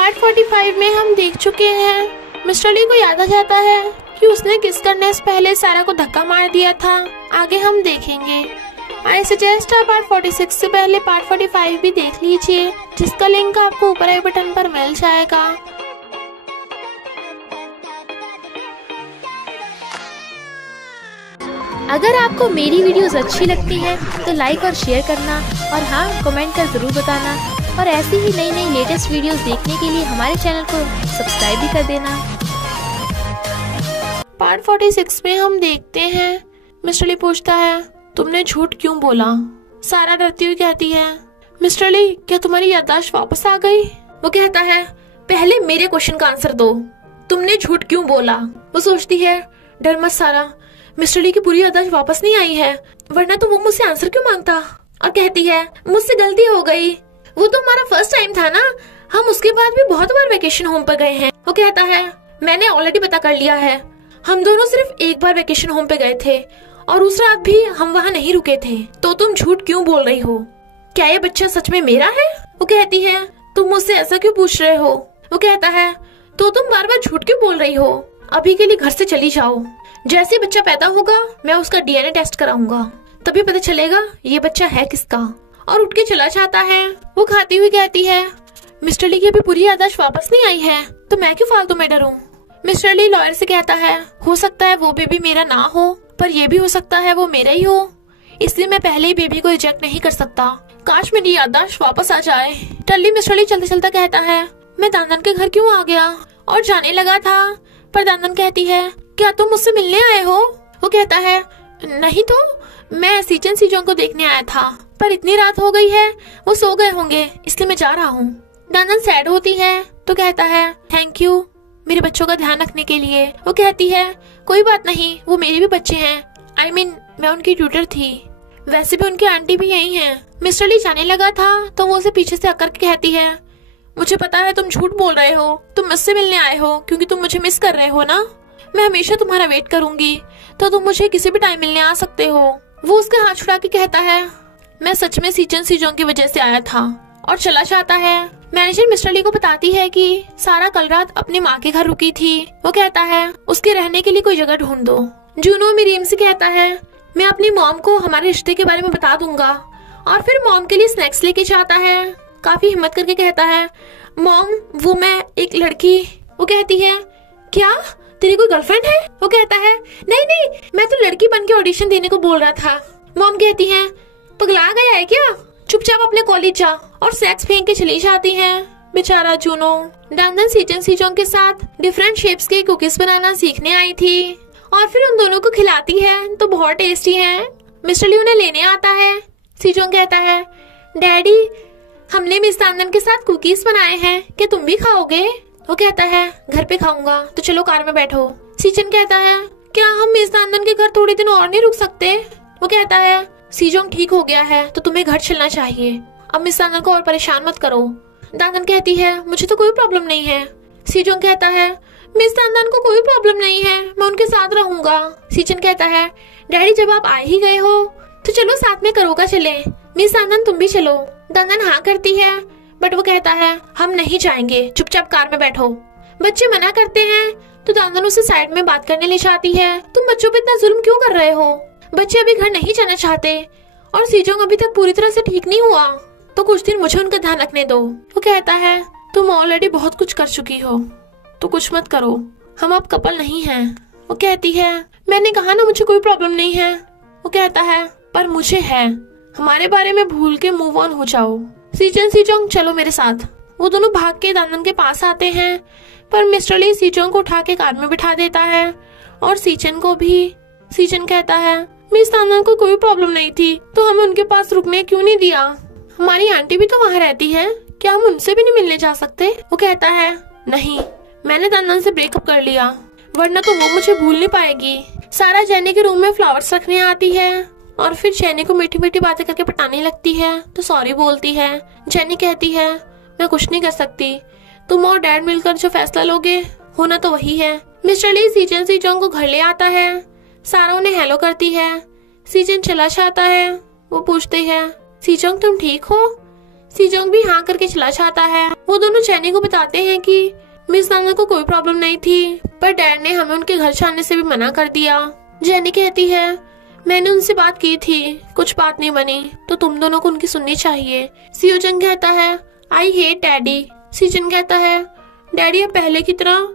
Part 45 में हम देख चुके हैं मिस्टर ली को याद आ जाता है कि उसने किस करने से पहले सारा को धक्का मार दिया था। आगे हम देखेंगे। आई सजेस्ट आप पार्ट 46 से पहले पार्ट 45 भी देख लीजिए, जिसका लिंक आपको ऊपर आई बटन पर मिल जाएगा। अगर आपको मेरी वीडियोस अच्छी लगती है तो लाइक और शेयर करना, और हाँ, कमेंट कर जरूर बताना। और ऐसी ही नई नई लेटेस्ट वीडियोस देखने के लिए हमारे चैनल को सब्सक्राइब भी कर देना। पार्ट 46 में हम देखते हैं मिस्टर ली पूछता है, तुमने झूठ क्यों बोला? सारा डरती हुई कहती है, मिस्टर ली क्या तुम्हारी याददाश्त वापस आ गई? वो कहता है, पहले मेरे क्वेश्चन का आंसर दो, तुमने झूठ क्यों बोला? वो सोचती है, डर मत सारा, मिस्टर ली की पूरी याददाश्त वापस नहीं आई है, वरना तो वो मुझसे आंसर क्यों मांगता? और कहती है, मुझसे गलती हो गई, वो तो हमारा फर्स्ट टाइम था ना, हम उसके बाद भी बहुत बार वेकेशन होम पर गए हैं। वो कहता है, मैंने ऑलरेडी पता कर लिया है, हम दोनों सिर्फ एक बार वेकेशन होम पे गए थे और उस रात भी हम वहाँ नहीं रुके थे, तो तुम झूठ क्यों बोल रही हो? क्या ये बच्चा सच में मेरा है? वो कहती है, तुम मुझसे ऐसा क्यों पूछ रहे हो? वो कहता है, तो तुम बार बार झूठ क्यों बोल रही हो? अभी के लिए घर से चली जाओ, जैसे बच्चा पैदा होगा मैं उसका डीएनए टेस्ट कराऊंगा, तभी पता चलेगा ये बच्चा है किसका। और उठ के चला जाता है। वो खाती हुई कहती है, मिस्टर ली की अभी पूरी याददाश्त वापस नहीं आई है, तो मैं क्यों फालतू में डरूं? मिस्टर ली लॉयर से कहता है, हो सकता है वो बेबी मेरा ना हो, पर ये भी हो सकता है वो मेरा ही हो, इसलिए मैं पहले ही बेबी को रिजेक्ट नहीं कर सकता। काश मेरी याददाश्त वापस आ जाए। टल्ली मिस्टर ली चलते चलता कहता है, मैं दानन के घर क्यों आ गया? और जाने लगा था, पर दानन कहती है, क्या तुम मुझसे मिलने आए हो? वो कहता है, नहीं तो मैं सीजन सीजों को देखने आया था, पर इतनी रात हो गई है, वो सो गए होंगे, इसलिए मैं जा रहा हूँ। दानन सैड होती है तो कहता है, थैंक यू मेरे बच्चों का ध्यान रखने के लिए। वो कहती है, कोई बात नहीं, वो मेरे भी बच्चे हैं, I mean, मैं उनकी ट्यूटर थी, वैसे भी उनकी आंटी भी यही हैं। मिस्टर ली जाने लगा था तो वो उसे पीछे से आकर के कहती है, मुझे पता है तुम झूठ बोल रहे हो, तुम मुझसे मिलने आए हो क्योंकि तुम मुझे मिस कर रहे हो ना, मैं हमेशा तुम्हारा वेट करूंगी, तो तुम मुझे किसी भी टाइम मिलने आ सकते हो। वो उसके हाथ छुड़ा के कहता है, मैं सच में सीजन सीजों की वजह से आया था, और चला जाता है। मैनेजर मिस्टर ली को बताती है कि सारा कल रात अपनी माँ के घर रुकी थी। वो कहता है, उसके रहने के लिए कोई जगह ढूंढ दो। जूनो मिरीम से कहता है, मैं अपनी मॉम को हमारे रिश्ते के बारे में बता दूंगा, और फिर मॉम के लिए स्नैक्स लेके जाता है। काफी हिम्मत करके कहता है, मॉम वो मैं एक लड़की। वो कहती है, क्या तेरी कोई गर्लफ्रेंड है? वो कहता है, नहीं नहीं, मैं तो लड़की बन के ऑडिशन देने को बोल रहा था। मॉम कहती है, पगला गया है क्या? चुपचाप अपने कॉलेज जा, और सेक्स फेंक के चली जाती है। बेचारा जूनो। दानन सीजन सीजों के साथ डिफरेंट शेप्स के कुकीज बनाना सीखने आई थी, और फिर उन दोनों को खिलाती है तो बहुत टेस्टी है। मिस्टर ली उन्हें लेने आता है। सीजोंग कहता है, डैडी हमने मिस दानन के साथ कुकीज बनाए हैं, क्या तुम भी खाओगे? वो कहता है, घर पे खाऊंगा, तो चलो कार में बैठो। सीजन कहता है, क्या हम मिस दानन के घर थोड़ी दिन और नहीं रुक सकते? वो कहता है, सीजोंग ठीक हो गया है तो तुम्हें घर चलना चाहिए, अब मिस दानन को और परेशान मत करो। दानन कहती है, मुझे तो कोई प्रॉब्लम नहीं है। सीजोंग कहता है, मिस दानन को कोई प्रॉब्लम नहीं है, मैं उनके साथ रहूंगा। सीजन कहता है, डैडी जब आप आ ही गए हो तो चलो साथ में करोगा चले, मिस दानन तुम भी चलो। दानन हाँ करती है, बट वो कहता है, हम नहीं जाएंगे, चुपचाप कार में बैठो। बच्चे मना करते हैं तो दानन उसे साइड में बात करने ले जाती है, तुम बच्चों पे इतना जुल्म क्यों कर रहे हो? बच्चे अभी घर नहीं जाना चाहते, और सीजोंग अभी तक पूरी तरह से ठीक नहीं हुआ, तो कुछ दिन मुझे उनका ध्यान रखने दो। वो कहता है, तुम ऑलरेडी बहुत कुछ कर चुकी हो, तो कुछ मत करो, हम अब कपल नहीं हैं। वो कहती है, मैंने कहा ना मुझे कोई प्रॉब्लम नहीं है। वो कहता है, पर मुझे है, हमारे बारे में भूल के मूव ऑन हो जाओ। सीजन सीजोंग चलो मेरे साथ। वो दोनों भाग के दानन के पास आते हैं, पर मिस्टर ली सीजोंग को उठा के कार में बिठा देता है, और सीजन को भी। सीजन कहता है, मिस दानन को कोई प्रॉब्लम नहीं थी तो हमें उनके पास रुकने क्यों नहीं दिया? हमारी आंटी भी तो वहाँ रहती है, क्या हम उनसे भी नहीं मिलने जा सकते? वो कहता है, नहीं, मैंने दानन से ब्रेकअप कर लिया, वरना तो वो मुझे भूल नहीं पाएगी। सारा जेनी के रूम में फ्लावर्स रखने आती है, और फिर जेनी को मीठी मीठी बातें करके पटाने लगती है तो सॉरी बोलती है। जेनी कहती है, मैं कुछ नहीं कर सकती, तुम और डैड मिलकर जो फैसला लोगे होना तो वही है। मिस्टर ली सीजन सीजोंग को घर ले आता है। सारा उन्हें हेलो करती है। सीजन चला जाता है। वो पूछती है, सीजोंग तुम ठीक हो? सीजोंग भी हाँ करके चला जाता है। वो दोनों जेनी को बताते हैं कि मिस दाना को कोई प्रॉब्लम नहीं थी, पर डैड ने हमें उनके घर जाने से भी मना कर दिया। जेनी कहती है मैंने उनसे बात की थी, कुछ बात नहीं बनी, तो तुम दोनों को उनकी सुननी चाहिए। सीजोंग कहता है आई हेट डैडी। सीजन कहता है डैडी अब पहले की तरह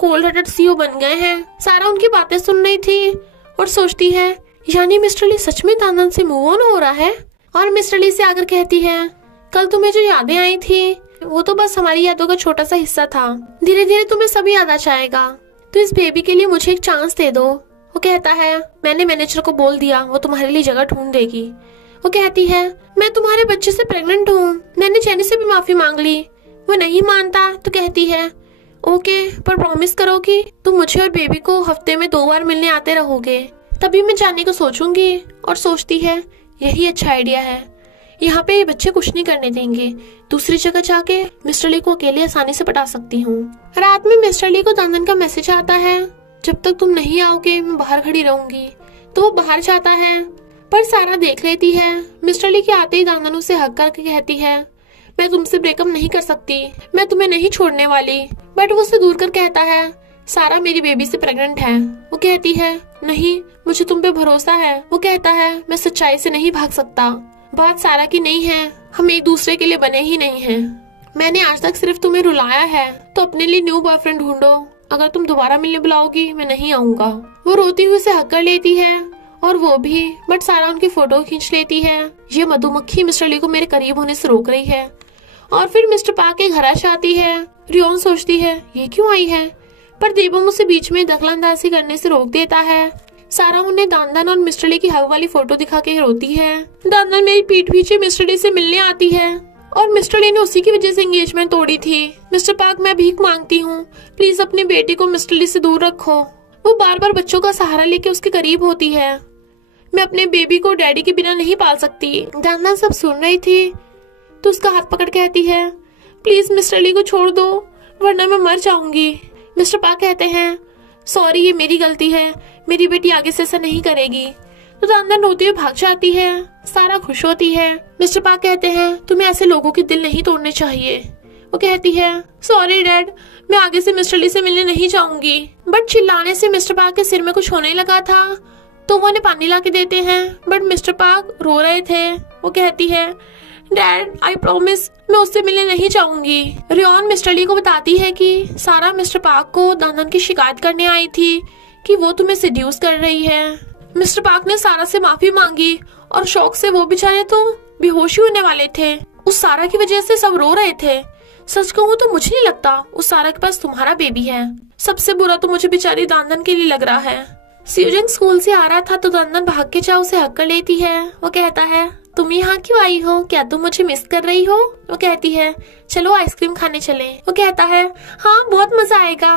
कोल्ड हार्टेड सीओ बन गए हैं। सारा उनकी बातें सुन रही थी और सोचती है यानी मिस्टर ली सच में दानन से मूव ऑन हो रहा है। और मिस्टर ली से आकर कहती है कल तुम्हें जो यादें आई थी वो तो बस हमारी यादों का छोटा सा हिस्सा था, धीरे धीरे तुम्हें सब याद आ जाएगा, तो इस बेबी के लिए मुझे एक चांस दे दो। वो कहता है मैंने मैनेजर को बोल दिया, वो तुम्हारे लिए जगह ढूंढ देगी। वो कहती है मैं तुम्हारे बच्चे से प्रेग्नेंट हूँ। मैंने जेनी से भी माफी मांग ली, वो नहीं मानता तो कहती है ओके, पर प्रॉमिस करो कि तुम मुझे और बेबी को हफ्ते में 2 बार मिलने आते रहोगे, तभी मैं जाने को सोचूंगी। और सोचती है यही अच्छा आइडिया है, यहाँ पे ये बच्चे कुछ नहीं करने देंगे, दूसरी जगह जाके मिस्टर ली को अकेले आसानी से पटा सकती हूँ। रात में मिस्टर ली को दानन का मैसेज आता है जब तक तुम नहीं आओगे मैं बाहर खड़ी रहूंगी। तो वो बाहर जाता है, पर सारा देख लेती है। मिस्टर ली के आते ही दानन उसे हक करके कहती है मैं तुमसे ब्रेकअप नहीं कर सकती, मैं तुम्हें नहीं छोड़ने वाली। बट वो उसे दूर कर कहता है सारा मेरी बेबी से प्रेग्नेंट है। वो कहती है नहीं, मुझे तुम पे भरोसा है। वो कहता है मैं सच्चाई से नहीं भाग सकता, बात सारा की नहीं है, हम एक दूसरे के लिए बने ही नहीं हैं। मैंने आज तक सिर्फ तुम्हें रुलाया है, तो अपने लिए न्यू बॉयफ्रेंड ढूंढो, अगर तुम दोबारा मिलने बुलाओगी मैं नहीं आऊंगा। वो रोती हुई उसे हक कर लेती है और वो भी, बट सारा उनकी फोटो खींच लेती है। ये मधुमक्खी मिस्टर ली को मेरे करीब होने से रोक रही है। और फिर मिस्टर पार्क के घर आ जाती है। रियोन सोचती है ये क्यों आई है, पर देवम उसे बीच में दखलंदाजी करने से रोक देता है। सारा उन्हें दानदान और मिस्टर ली की हग वाली फोटो दिखा के रोती है। दानदान मेरी पीठ पीछे मिस्टर ली से मिलने आती है और मिस्टर ली ने उसी की वजह से एंगेजमेंट तोड़ी थी। मिस्टर पार्क मैं भीख मांगती हूँ, प्लीज अपनी बेटी को मिस्टर ली से दूर रखो। वो बार बार बच्चों का सहारा लेके उसके करीब होती है। मैं अपने बेबी को डैडी के बिना नहीं पाल सकती। दानदान सब सुन रही थी तो उसका हाथ पकड़ कहती है प्लीज मिस्टर ली को छोड़ दो, वरना मैं मर जाऊंगी। मिस्टर पार्क कहते हैं सॉरी, ये मेरी गलती है, मेरी बेटी आगे से ऐसा नहीं करेगी। तो दानदान रोती हुई भाग जाती है। सारा खुश होती है। मिस्टर पार्क कहते हैं तुम्हें ऐसे लोगों के दिल नहीं तोड़ने चाहिए। वो कहती है सॉरी डैड, मैं आगे से मिस्टर ली से मिलने नहीं जाऊंगी। बट चिल्लाने से मिस्टर पार्क के सिर में कुछ होने लगा था, तो वो उन्हें पानी ला के देते हैं, बट मिस्टर पार्क रो रहे थे। वो कहती है डैड आई प्रॉमिस, मैं उससे मिलने नहीं जाऊंगी। रियोन मिस्टर ली को बताती है कि सारा मिस्टर पार्क को दानन की शिकायत करने आई थी कि वो तुम्हें सेड्यूस कर रही है। मिस्टर पार्क ने सारा से माफी मांगी और शौक से वो बेचारे तो बेहोश ही होने वाले थे। उस सारा की वजह से सब रो रहे थे। सच कहूँ तो मुझे नहीं लगता उस सारा के पास तुम्हारा बेबी है। सबसे बुरा तो मुझे बेचारी दानन के लिए लग रहा है। सीजन स्कूल से आ रहा था तो दानन भाग के जाओ उसे हक कर लेती है। वो कहता है तुम यहाँ क्यों आई हो, क्या तुम मुझे मिस कर रही हो। वो कहती है चलो आइसक्रीम खाने चले। वो कहता है हाँ बहुत मजा आएगा।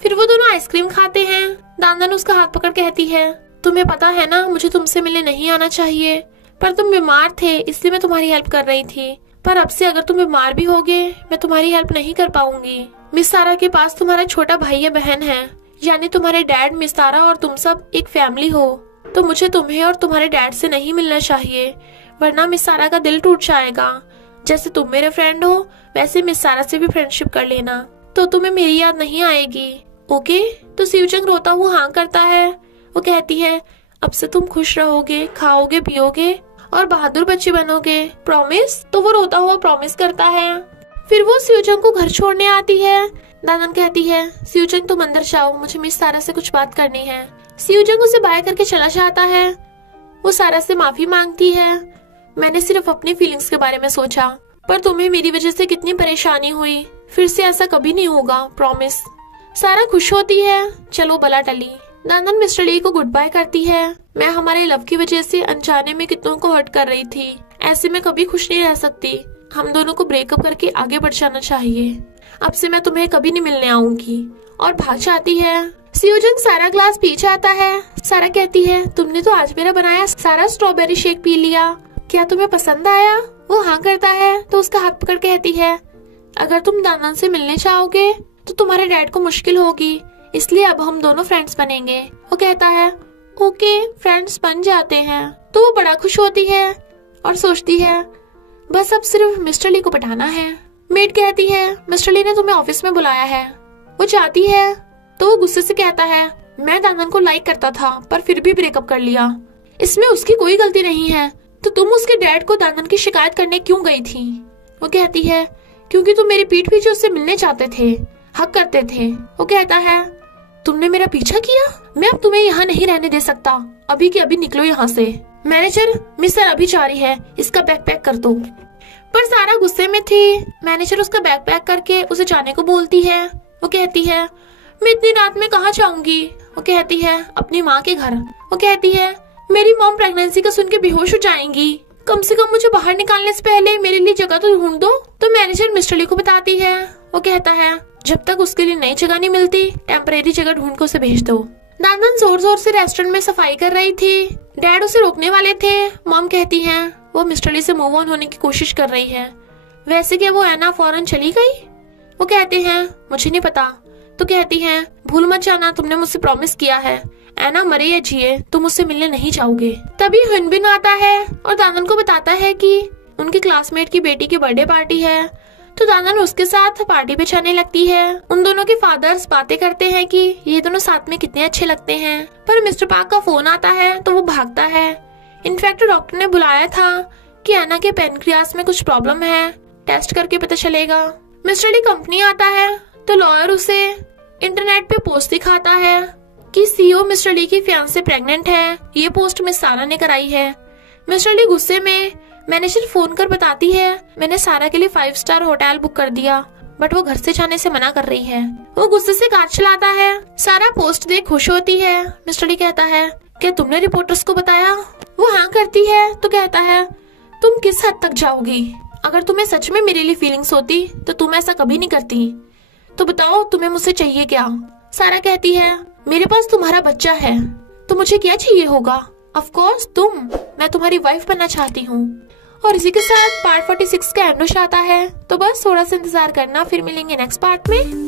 फिर वो दोनों आइसक्रीम खाते हैं। दानन उसका हाथ पकड़ कहती है तुम्हें पता है ना मुझे तुमसे मिलने नहीं आना चाहिए, पर तुम बीमार थे इसलिए मैं तुम्हारी हेल्प कर रही थी, पर अब से अगर तुम बीमार भी होगे मैं तुम्हारी हेल्प नहीं कर पाऊंगी। मिस सारा के पास तुम्हारा छोटा भाई या बहन है, यानी तुम्हारे डैड, मिस सारा और तुम सब एक फैमिली हो, तो मुझे तुम्हें और तुम्हारे डैड से नहीं मिलना चाहिए, वरना मिस सारा का दिल टूट जाएगा। जैसे तुम मेरे फ्रेंड हो वैसे मिस सारा से भी फ्रेंडशिप कर लेना, तो तुम्हें मेरी याद नहीं आएगी। ओके? तो सीवचंग रोता हुआ हाँ करता है। वो कहती है अब से तुम खुश रहोगे, खाओगे, पियोगे और बहादुर बच्चे बनोगे, प्रॉमिस? तो वो रोता हुआ प्रॉमिस करता है। फिर वो सीवचंग को घर छोड़ने आती है। दानन कहती है सीवचंग तुम अंदर जाओ, मुझे मिस सारा से कुछ बात करनी है। सीवचंग उसे बाय करके चला जाता है। वो सारा से माफी मांगती है, मैंने सिर्फ अपनी फीलिंग्स के बारे में सोचा, पर तुम्हें मेरी वजह से कितनी परेशानी हुई, फिर से ऐसा कभी नहीं होगा, प्रॉमिस। सारा खुश होती है, चलो बला टली। दानन मिस्टर ली को गुड बाय करती है। मैं हमारे लव की वजह से अनजाने में कितनों को हर्ट कर रही थी, ऐसे में कभी खुश नहीं रह सकती। हम दोनों को ब्रेकअप करके आगे बढ़ जाना चाहिए। अब से मैं तुम्हें कभी नहीं मिलने आऊंगी। और भाग जाती है। सीवचंग सारा ग्लास पी जाता है। सारा कहती है तुमने तो आज मेरा बनाया सारा स्ट्रॉबेरी शेक पी लिया, क्या तुम्हें पसंद आया? वो हाँ करता है तो उसका हाथ पकड़ कहती है अगर तुम दानन से मिलने चाहोगे तो तुम्हारे डैड को मुश्किल होगी, इसलिए अब हम दोनों फ्रेंड्स बनेंगे। वो कहता है ओके फ्रेंड्स बन जाते हैं। तो वो बड़ा खुश होती है और सोचती है बस अब सिर्फ मिस्टर ली को पटाना है। मेड कहती है मिस्टर ली ने तुम्हें ऑफिस में बुलाया है। वो जाती है तो वो गुस्से से कहता है मैं दानन को लाइक करता था पर फिर भी ब्रेकअप कर लिया, इसमें उसकी कोई गलती नहीं है, तो तुम उसके डैड को दानन की शिकायत करने क्यों गई थी? वो कहती है क्योंकि तुम मेरी पीठ पीछे उससे मिलने चाहते थे, हक करते थे। वो कहता है तुमने मेरा पीछा किया, मैं अब तुम्हें यहाँ नहीं रहने दे सकता, अभी के अभी निकलो यहाँ से। मैनेजर मिस्टर अभी जा रही है, इसका बैग पैक कर दो। पर सारा गुस्से में थी। मैनेजर उसका बैग पैक करके उसे जाने को बोलती है। वो कहती है मैं इतनी रात में कहाँ जाऊंगी? वो कहती है अपनी माँ के घर। वो कहती है मेरी मॉम प्रेगनेंसी का सुन के बेहोश हो जाएंगी, कम से कम मुझे बाहर निकालने से पहले मेरे लिए जगह तो ढूंढ दो। तो मैनेजर मिस्टर ली को बताती है। वो कहता है जब तक उसके लिए नई जगह नहीं मिलती टेम्परेरी जगह ढूंढ कर उसे भेज दो। दानन जोर जोर से रेस्टोरेंट में सफाई कर रही थी। डैड उसे रोकने वाले थे। मॉम कहती है वो मिस्टर ली से मूव ऑन होने की कोशिश कर रही है। वैसे क्या वो ऐना फौरन चली गई? वो कहते हैं मुझे नहीं पता। तो कहती है भूल मत जाना, तुमने मुझसे प्रॉमिस किया है ऐना मरे या जिए तुम मुझसे मिलने नहीं जाओगे। तभी हुनबिन आता है और दानन को बताता है कि उनके क्लासमेट की बेटी की बर्थडे पार्टी है। तो दानन उसके साथ पार्टी पे जाने लगती है। उन दोनों के फादर्स बातें करते हैं कि ये दोनों साथ में कितने अच्छे लगते हैं। पर मिस्टर पार्क का फोन आता है तो वो भागता है। इनफैक्ट डॉक्टर ने बुलाया था कि ऐना के पेनक्रियास में कुछ प्रॉब्लम है, टेस्ट करके पता चलेगा। मिस्टर ली कंपनी आता है तो लॉयर उसे इंटरनेट पे पोस्ट दिखाता है कि सीईओ मिस्टर ली की फियांसे प्रेग्नेंट है। ये पोस्ट मिस सारा ने कराई है। मिस्टर ली गुस्से में मैनेजर फोन कर बताती है मैंने सारा के लिए 5 स्टार होटल बुक कर दिया, बट वो घर से जाने से मना कर रही है। वो गुस्से से कार चलाता है। सारा पोस्ट देख खुश होती है। मिस्टर ली कहता है क्या तुमने रिपोर्टर्स को बताया? वो हाँ करती है। तो कहता है तुम किस हद तक जाओगी? अगर तुम्हें सच में मेरे लिए फीलिंग्स होती तो तुम ऐसा कभी नहीं करती। तो बताओ तुम्हें मुझसे चाहिए क्या? सारा कहती है मेरे पास तुम्हारा बच्चा है, तो मुझे क्या चाहिए होगा? ऑफ कोर्स तुम, मैं तुम्हारी वाइफ बनना चाहती हूँ। और इसी के साथ पार्ट 46 का एंड आता है। तो बस थोड़ा सा इंतजार करना, फिर मिलेंगे नेक्स्ट पार्ट में।